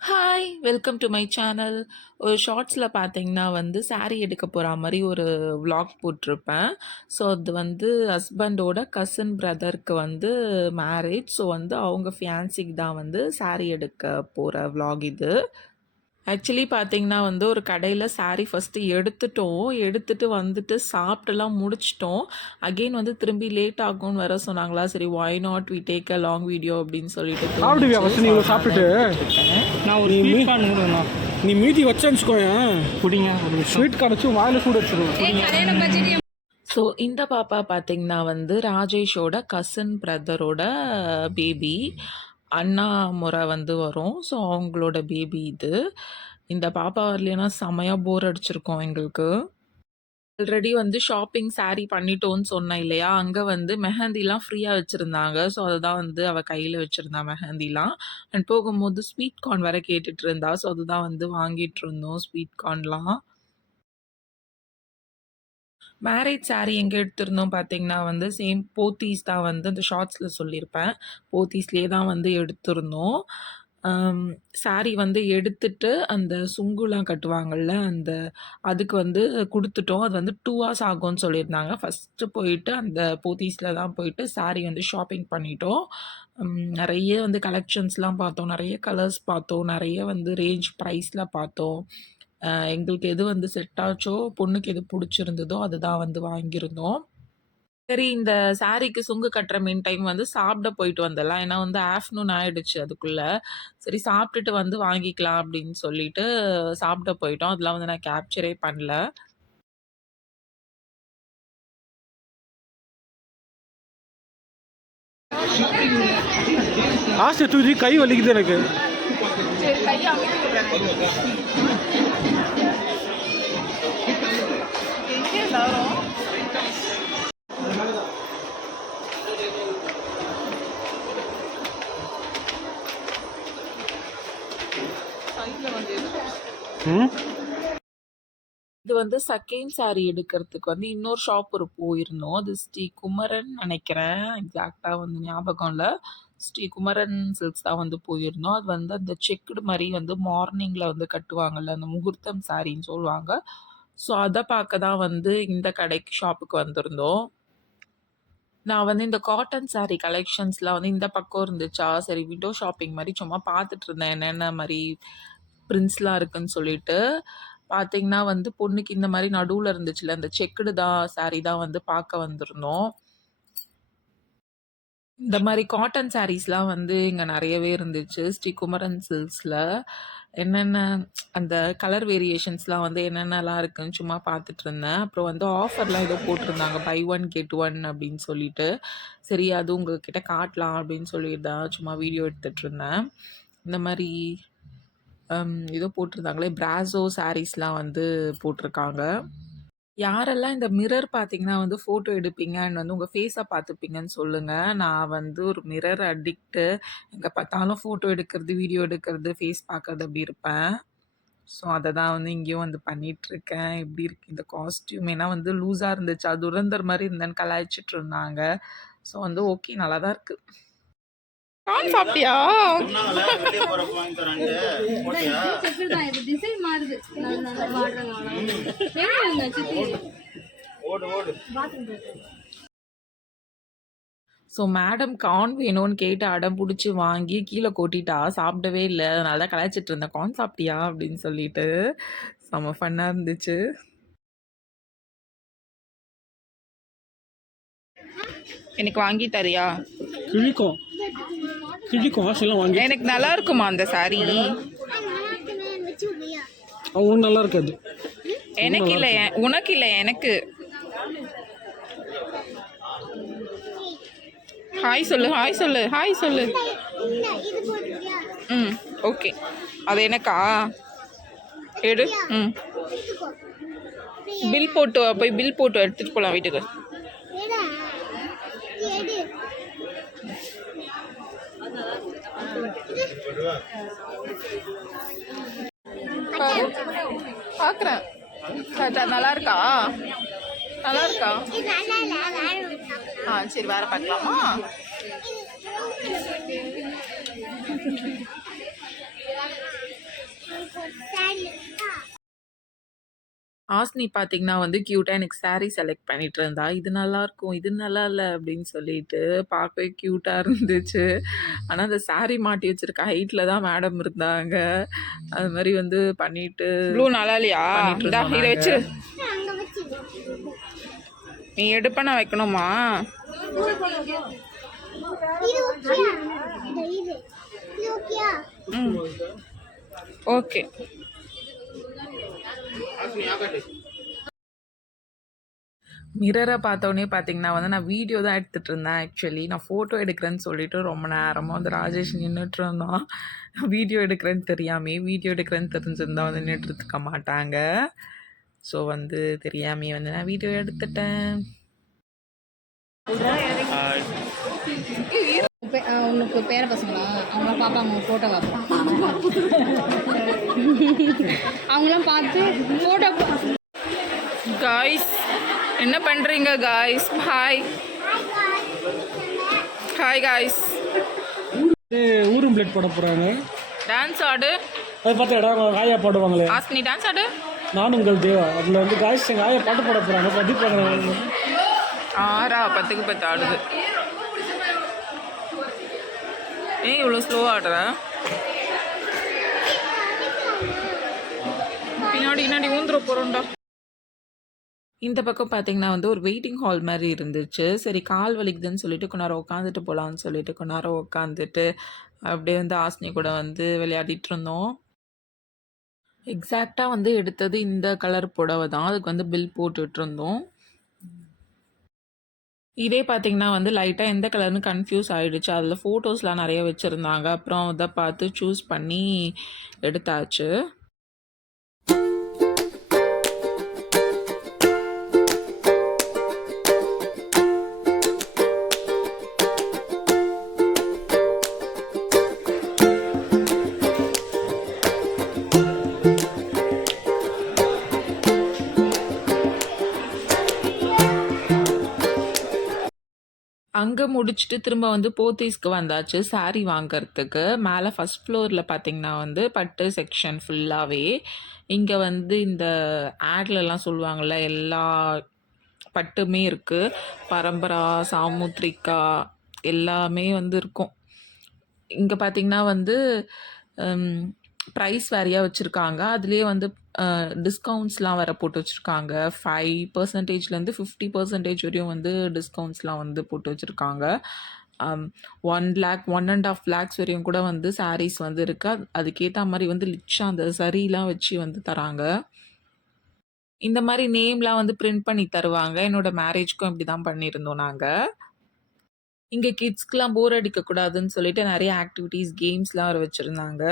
Hi! Welcome to my channel. ஒரு ஷார்ட்ஸில பார்த்தீங்கன்னா வந்து சாரி எடுக்க போறா மாரி ஒரு விளாக் போட்டிருப்பேன். ஸோ அது வந்து ஹஸ்பண்டோட கசின் பிரதருக்கு வந்து மேரேஜ். ஸோ வந்து அவங்க ஃபியான்சிக்கு தான் வந்து சாரி எடுக்க போற விளாக் இது. ஆக்சுவலி பார்த்தீங்கன்னா வந்து ஒரு கடையில சாரி ஃபஸ்ட்டு எடுத்துட்டோம். எடுத்துட்டு வந்துட்டு சாப்பிட்டுலாம் முடிச்சுட்டோம். அகெயின் வந்து திரும்பி லேட் ஆகும்னு வேற சொன்னாங்களா, சரி why not we take a long video அப்படின்னு சொல்லிட்டு சாப்பிடுவியா தோணுச்சு. ஃபஸ்ட்டு ஸோ நீ அதனால சாப்பிட்டுட்டு எடுத்துட்ருக்கேன். நான் ஒரு ஸ்வீட் கார்ன் கொடுங்கண்ணா. நீ மீதி வச்சுக்கோயேன். குடிங்க ஒரு ஸ்வீட் கார்ன் வச்சு வாயில் சூடு வச்சிருவேன். ஸோ இந்த பாப்பா பார்த்தீங்கன்னா வந்து ராஜேஷோட கசின் பிரதரோட பேபி. அண்ணா முறை வந்து வரும். ஸோ அவங்களோட பேபி இது. இந்த பாப்பா வரலைன்னா செமையா போர் அடிச்சிருக்கோம் எங்களுக்கு. ஆல்ரெடி வந்து ஷாப்பிங் சாரி பண்ணிட்டோன்னு சொன்னேன் இல்லையா? அங்க வந்து மெஹந்திலாம் ஃப்ரீயா வச்சிருந்தாங்க. ஸோ அதுதான் வந்து அவ கையில வச்சிருந்தா மெஹந்திலாம். அண்ட் போகும்போது ஸ்வீட் கார்ன் வேற கேட்டுட்டு இருந்தா. ஸோ அதுதான் வந்து வாங்கிட்டு இருந்தோம் ஸ்வீட் கார்ன்லாம். மேரேஜ் சாரீ எங்க எடுத்திருந்தோம் பார்த்தீங்கன்னா வந்து, சேம் போத்தீஸ் தான் வந்து அந்த ஷார்ட்ஸ்ல சொல்லியிருப்பேன். போத்தீஸ்லயே தான் வந்து எடுத்திருந்தோம். சாரீ வந்து எடுத்துட்டு, அந்த சுங்குலாம் கட்டுவாங்கல்ல, அதுக்கு வந்து குடுத்துட்டோம். அது வந்து 2 ஹார்ஸ் ஆகும்ன்னு சொல்லியிருந்தாங்க. ஃபர்ஸ்ட்டு போயிட்டு அந்த போத்தீஸ்ல தான் போயிட்டு சாரீ வந்து ஷாப்பிங் பண்ணிட்டோம். நெறைய வந்து கலெக்ஷன்ஸ்லாம் பார்த்தோம். நெறைய கலர்ஸ் பார்த்தோம். நெறைய வந்து ரேஞ்ச் ப்ரைஸ்ல பார்த்தோம். எங்களுக்கு எது வந்து செட் ஆச்சோ, பொண்ணுக்கு எது புடிச்சிருந்ததோ அதுதான் வந்து வாங்கியிருந்தோம். சரி இந்த சாரீக்கு சுங்கு கட்டுற மீன் டைம் வந்து சாப்பிட போயிட்டு வந்துடலாம். ஏன்னா வந்து ஆஃப்டர்நூன் ஆயிடுச்சு அதுக்குள்ள. சரி சாப்பிட்டுட்டு வந்து வாங்கிக்கலாம் அப்படின்னு சொல்லிட்டு சாப்பிட போயிட்டோம். அதெல்லாம் வந்து நான் கேப்சரே பண்ணல. ஆசை தூரி கை வலிக்குது எனக்கு. சரி கையை அமைக்க எங்கே எல்லாரும் இது வந்து செகண்ட் சாரி எடுக்கிறதுக்கு வந்து இன்னொரு ஷாப் போயிருந்தோம். அது ஸ்ரீ குமரன் நினைக்கிறேன். எக்ஸாக்ட்டா வந்து ஞாபகம் இல்ல. ஸ்ரீ குமரன் சில்க்ஸ் தான் வந்து போயிருந்தோம். அது வந்து அந்த செக்குடு மாரி வந்து மார்னிங்ல வந்து கட்டுவாங்கல்ல, அந்த முகூர்த்தம் சாரின்னு சொல்லுவாங்க. ஸோ அத பார்க்க தான் வந்து இந்த கடைக்கு ஷாப்புக்கு வந்திருந்தோம். நான் வந்து இந்த காட்டன் சாரி கலெக்ஷன்ஸ்லாம் வந்து இந்த பக்கம் இருந்துச்சா, சரி விண்டோ ஷாப்பிங் மாரி சும்மா பார்த்துட்டு இருந்தேன். என்னென்ன மாரி பிரிண்ட்ஸ்லாம் இருக்குன்னு சொல்லிட்டு. பார்த்தீங்கன்னா வந்து பொண்ணுக்கு இந்த மாரி நடுவுல இருந்துச்சுல்ல, இந்த செக்குடு சாரி தான் வந்து பார்க்க வந்திருந்தோம். இந்த மாரி காட்டன் சாரீஸ்லாம் வந்து இங்க நெறையவே இருந்துச்சு. ஸ்ரீ குமரன் சில்க்ஸ்ல. என்னென்ன அந்த கலர் வேரியேஷன்ஸ்லாம் வந்து என்னென்னலாம் இருக்குன்னு சும்மா பார்த்துட்டுருந்தேன். அப்புறம் வந்து ஆஃபர்லாம் ஏதோ போட்டிருந்தாங்க. பை ஒன் கெட் ஒன் அப்படின்னு சொல்லிட்டு. சரி அது உங்ககிட்ட காட்டலாம் அப்படின்னு சொல்லி தான் சும்மா வீடியோ எடுத்துட்டுருந்தேன். இந்த மாரி ஏதோ போட்டிருந்தாங்களே பிராசோ சாரீஸ்லாம் வந்து போட்டிருக்காங்க. யாரெல்லாம் இந்த மிரர் பார்த்தீங்கன்னா வந்து ஃபோட்டோ எடுப்பீங்க அண்ட் வந்து உங்க ஃபேஸ பார்த்துப்பீங்கன்னு சொல்லுங்க. நான் வந்து ஒரு மிரர் அடிக்ட்டு. எங்க பார்த்தாலும் ஃபோட்டோ எடுக்கிறது, வீடியோ எடுக்கிறது, ஃபேஸ் பார்க்கறது அப்படி இருப்பேன். ஸோ அத தான் வந்து இங்கேயும் வந்து பண்ணிட்டுருக்கேன். எப்படி இருக்கு இந்த காஸ்டியூம்? ஏன்னா வந்து லூஸா இருந்துச்சா, துரந்தர் மாரி இருந்தேன்னு கலாய்ச்சிட்டு இருந்தாங்க. ஸோ வந்து ஓகே நல்லா தான் இருக்கு. கார்ன் சாப்பிட்டியா? ஸோ மேடம் கார்ன் வேணும்னு கேட்டு அடம் புடிச்சு வாங்கி கீழ கொட்டிட்டா. சாப்பிடவே இல்ல. அதனால தான் கலாய்ச்சிட்டு இருந்தேன். "கார்ன் சாப்பிட்டியா?" அப்படின்னு சொல்லிட்டு. செம்ம ஃபன்னா இருந்துச்சு. எனக்கு வாங்கி தரியா? கிழிக்கும் கிழிக்கும் ஆசைலாம் வாங்கி. எனக்கு நல்லா இருக்குமா அந்த சாரி? அவங்க நல்லா இருக்காது. எனக்கு இல்ல, உனக்கு இல்ல எனக்கு. ஹாய் சொல்லு, ஹாய் சொல்லு, ஹாய் சொல்லு. ம் ஓகே. அது எனக்கா? எடு. ம். பில் போட்டு போய் பில் போட்டு எடுத்துட்டு போலாம் வீட்டுக்கு. பார்க்குறேன். நல்லா இருக்கா? நல்லா இருக்கா? ஆ சரி வேற பார்க்கலாமா? ஆஸ்னி பார்த்தீங்கன்னா வந்து க்யூட்டா எனக்கு சாரி செலக்ட் பண்ணிட்டு இருந்தா. இது நல்லாயிருக்கும், இது நல்லா இல்ல அப்படின்னு சொல்லிட்டு பார்க்கவே க்யூட்டா இருந்துச்சு. ஆனா அந்த சாரி மாட்டி வச்சிருக்க ஹைட்ல தான் மேடம் இருந்தாங்க. அது மாரி வந்து பண்ணிட்டு ப்ளூ நல்லா இல்லையா? பண்ணிட்டு இந்தா இருந்தோம் இதை நாங்க. வச்சு நீ எடுப்ப நான் வைக்கணுமா? ம் ஓகே. மிரரை பார்த்தோன்னே பார்த்தீங்கன்னா வந்து நான் வீடியோ தான் எடுத்துகிட்டு இருந்தேன் ஆக்சுவலி. நான் ஃபோட்டோ எடுக்கிறேன்னு சொல்லிட்டு ரொம்ப நேரமாக வந்து ராஜேஷ் நின்றுட்டு இருந்தான். வீடியோ எடுக்கிறேன்னு தெரியாமே, வீடியோ எடுக்கிறேன்னு தெரிஞ்சிருந்தா வந்து நின்றுட்டு இருக்க மாட்டாங்க. ஸோ வந்து தெரியாமே வந்து நான் வீடியோ எடுத்துட்டேன். உனக்கு பேர பசங்களா? அவங்களாம் பார்ப்பாங்க, ஃபோட்டோ பார்ப்போம். அவங்களாம் பார்த்து ஃபோட்டோ. காய்ஸ் என்ன பண்ணுறீங்க காய்ஸ்? Hi hi guys. ஊரும் பிளேட் போட போகிறாங்க. டான்ஸ் ஆடு. அது பார்த்தா இடம் ஆயா பாடுவாங்களே, ஆஸ்னி டான்ஸ் ஆடு. நானும் உங்கள் தேவா. அதில் வந்து காய்ஸ் எங்கள் ஆயா பாட்டு பாட போகிறாங்க. பதிப்பாங்க. 6 10க்கு 10 ஆடுது. ஏன் இவ்வளோ ஸ்லோவாக ஆடுற? பின்னாடி ஊந்துட போகிறோம்டா. இந்த பக்கம் பார்த்தீங்கன்னா வந்து ஒரு வெயிட்டிங் ஹால் மாதிரி இருந்துச்சு. சரி கால் வலிக்குதுன்னு சொல்லிட்டு கொஞ்ச நேரம் உட்காந்துட்டு போகலான்னு சொல்லிட்டு கொஞ்ச நேரம் உட்காந்துட்டு அப்படியே வந்து ஆஸ்னி கூட வந்து விளையாடிட்டு இருந்தோம். எக்ஸாக்டாக வந்து எடுத்தது இந்த கலர் புடவை தான். அதுக்கு வந்து பில் போட்டுட்டு இருந்தோம். இதே பார்த்தீங்கன்னா வந்து லைட்டாக எந்த கலர்னு கன்ஃபியூஸ் ஆகிடுச்சு. அதில் ஃபோட்டோஸ்லாம் நிறைய வச்சுருந்தாங்க. அப்புறம் அதை பார்த்து சூஸ் பண்ணி எடுத்தாச்சு. அங்கே முடிச்சுட்டு திரும்ப வந்து போத்தீஸ்க்கு வந்தாச்சு சாரீ வாங்கிறதுக்கு. மேலே ஃபஸ்ட் ஃப்ளோரில் பார்த்தீங்கன்னா வந்து பட்டு செக்ஷன் ஃபுல்லாகவே. இங்கே வந்து இந்த ஆட்லலாம் சொல்லுவாங்கள்ல எல்லா பட்டுமே இருக்குது. பரம்பரா, சாமுத்ரிகா எல்லாமே வந்து இருக்கும். இங்கே பார்த்தீங்கன்னா வந்து ப்ரைஸ் வேறையாக வச்சுருக்காங்க. அதுலேயே வந்து டிஸ்கவுண்ட்ஸ்லாம் வேறு போட்டு வச்சுருக்காங்க. 5%லேருந்து 50% வரையும் வந்து டிஸ்கவுண்ட்ஸ்லாம் வந்து போட்டு வச்சுருக்காங்க. 1 lakh 1.5 lakhs வரையும் கூட வந்து சாரீஸ் வந்து இருக்குது. அதுக்கேற்ற மாதிரி வந்து லிச்சாக அந்த சரிலாம் வச்சு வந்து தராங்க. இந்த மாதிரி நேம்லாம் வந்து பிரிண்ட் பண்ணி தருவாங்க. என்னோட மேரேஜ்க்கும் இப்படி தான் பண்ணியிருந்தோம் நாங்கள். இங்கே கிட்ஸ்க்குலாம் போர் அடிக்கக்கூடாதுன்னு சொல்லிட்டு நிறைய ஆக்டிவிட்டீஸ் கேம்ஸ்லாம் வேறு வச்சுருந்தாங்க.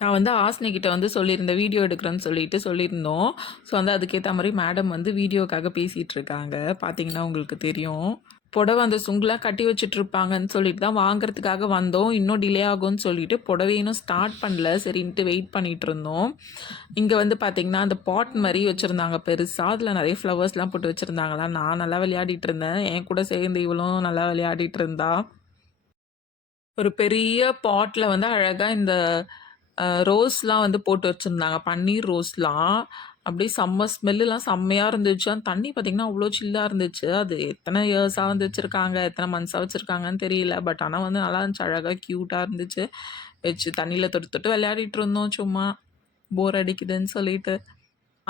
நான் வந்து ஆஸ்னி கிட்ட வந்து சொல்லியிருந்தேன் வீடியோ எடுக்கிறேன்னு சொல்லியிருந்தோம். ஸோ வந்து அதுக்கேற்ற மாதிரி மேடம் வந்து வீடியோக்காக பேசிகிட்டு இருக்காங்க. பார்த்தீங்கன்னா உங்களுக்கு தெரியும். புடவை அந்த சுங்குலாம் கட்டி வச்சுட்ருப்பாங்கன்னு சொல்லிட்டு தான் வாங்குறதுக்காக வந்தோம். இன்னும் டிலே ஆகும்னு சொல்லிட்டு புடவை இன்னும் ஸ்டார்ட் பண்ணல. சரின்ட்டு வெயிட் பண்ணிகிட்டு இருந்தோம். இங்கே வந்து பார்த்திங்கன்னா அந்த பாட் மாதிரி வச்சுருந்தாங்க பெருசாக. அதில் நிறைய ஃப்ளவர்ஸ்லாம் போட்டு வச்சுருந்தாங்களா. நான் நல்லா விளையாடிட்டு இருந்தேன். என் கூட சேர்ந்து இவளும் நல்லா விளையாடிட்டு இருந்தா. ஒரு பெரிய பாட்டில் வந்து அழகாக இந்த ரோஸ்லாம் வந்து போட்டு வச்சுருந்தாங்க. பன்னீர் ரோஸ்லாம் அப்படியே ஸ்மெல்லுலாம் செம்மையாக இருந்துச்சு. அந்த தண்ணி பார்த்திங்கன்னா அவ்வளோ சில்லாக இருந்துச்சு. அது எத்தனை இயர்ஸாக வந்து வச்சுருக்காங்க, எத்தனை மந்த்ஸாக வச்சுருக்காங்கன்னு தெரியல. பட் ஆனால் வந்து நல்லா இருந்துச்சு, அழகாக க்யூட்டாக இருந்துச்சு. வச்சு தண்ணியில் தொட்டு தொட்டு விளையாடிட்டு இருந்தோம் சும்மா போர் அடிக்குதுன்னு சொல்லிட்டு.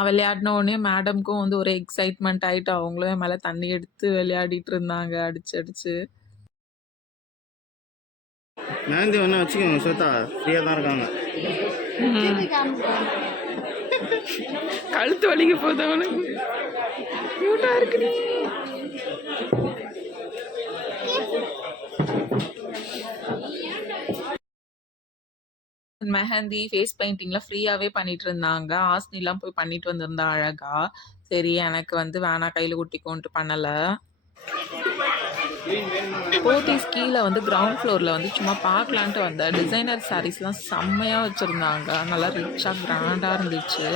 விளையாடின உடனே மேடம்க்கும் வந்து ஒரு எக்ஸைட்மெண்ட் ஆகிட்டு அவங்களும் என் மேலே தண்ணி எடுத்து விளையாடிட்டு இருந்தாங்க அடிச்சு. மெஹந்தி ஒன்று வச்சுக்கோங்க ஸ்வேதா, ஃப்ரீயாக தான் இருக்காங்க. கழுத்து வலிக்க போகுது அவனுக்கு. கியூட்டா இருக்கு நீ. மெஹந்தி, ஃபேஸ் பெயிண்டிங்லாம் ஃப்ரீயாவே பண்ணிட்டு இருந்தாங்க. ஹாஸ்னிலாம் போய் பண்ணிட்டு வந்திருந்தா அழகா. சரி எனக்கு வந்து வேணாம் கையில ஒட்டிக்கோன்ட்டு பண்ணல. போத்தீஸ் கீழ வந்து கிரவுண்ட் ஃப்ளோர்ல வந்து சும்மா பார்க்கலான்ட்டு வந்தேன். டிசைனர் சாரீஸ்லாம் செம்மையா வச்சிருந்தாங்க. நல்லா ரிச்சா கிராண்டா இருந்துச்சு.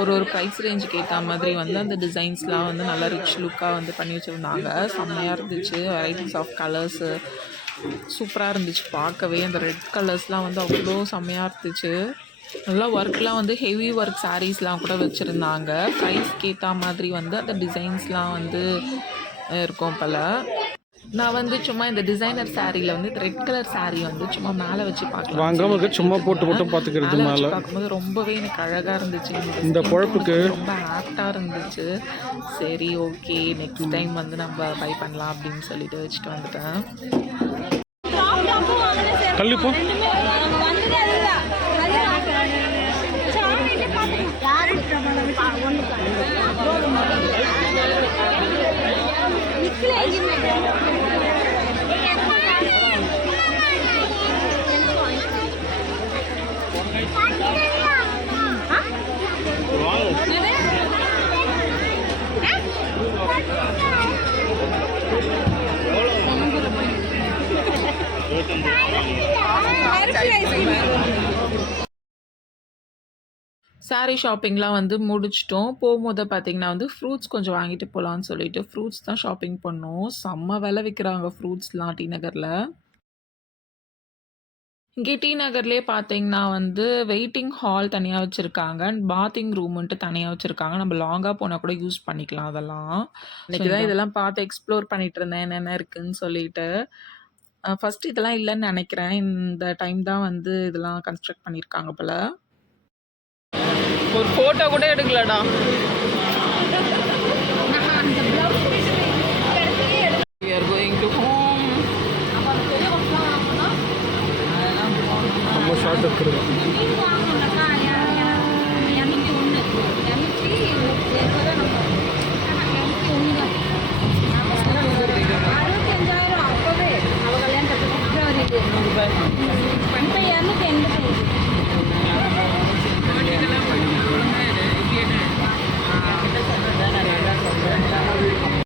ஒரு பிரைஸ் ரேஞ்சுக்கு ஏத்த மாதிரி வந்து அந்த டிசைன்ஸ்லாம் வந்து நல்லா ரிச் லுக்கா வந்து பண்ணி வச்சிருந்தாங்க. செம்மையா இருந்துச்சு. வெரைட்டிஸ் ஆஃப் கலர்ஸு சூப்பரா இருந்துச்சு பார்க்கவே. அந்த ரெட் கலர்ஸ்லாம் வந்து அவ்வளோ செம்மையா இருந்துச்சு. நல்லா ஒர்க்லாம் வந்து ஹெவி ஒர்க் சாரீஸ்லாம் கூட வச்சுருந்தாங்க. ப்ரைஸ்க்கு ஏற்ற மாதிரி வந்து அந்த டிசைன்ஸ்லாம் வந்து இருக்கும் போல. நான் வந்து சும்மா இந்த டிசைனர் சாரியில் வந்து ரெட் கலர் சாரீ வந்து சும்மா மேலே வச்சு பார்க்கலாம். வாங்காம இருக்க, சும்மா போட்டு பார்த்துக்கிறது மேலே. பார்க்கும்போது ரொம்பவே எனக்கு அழகாக இருந்துச்சு. இந்த குழப்புக்கு ரொம்ப ஆப்டாக இருந்துச்சு. சரி ஓகே நெக்ஸ்ட் டைம் வந்து நம்ம பை பண்ணலாம் அப்படின்னு சொல்லிட்டு வச்சுட்டு வந்துட்டேன். தள்ளிப்போ சாரீ ஷாப்பிங்லாம் வந்து முடிச்சிட்டோம். போகும்போது பார்த்தீங்கன்னா வந்து ஃப்ரூட்ஸ் கொஞ்சம் வாங்கிட்டு போகலான்னு சொல்லிட்டு ஃப்ரூட்ஸ் தான் ஷாப்பிங் பண்ணோம். செம்ம விலை விற்கிறாங்க ஃப்ரூட்ஸ்லாம் டி நகரில். இங்கே டி நகர்லேயே பார்த்தீங்கன்னா வந்து வெயிட்டிங் ஹால் தனியாக வச்சுருக்காங்க அண்ட் பாத்திங் ரூம்ன்ட்டு தனியாக வச்சுருக்காங்க. நம்ம லாங்காக போனால் கூட யூஸ் பண்ணிக்கலாம் அதெல்லாம். இன்றைக்கி தான் இதெல்லாம் பார்த்து எக்ஸ்ப்ளோர் பண்ணிட்டு இருந்தேன் என்னென்ன இருக்குதுன்னு சொல்லிட்டு. ஃபஸ்ட் இதெல்லாம் இல்லைன்னு நினைக்கிறேன். இந்த டைம் தான் வந்து இதெல்லாம் கன்ஸ்ட்ரக்ட் பண்ணியிருக்காங்க போல். ஒரு ஃபோட்டோ கூட எடுக்கலடா. We are going to home. ரொம்ப ஷார்ட் இருக்குது.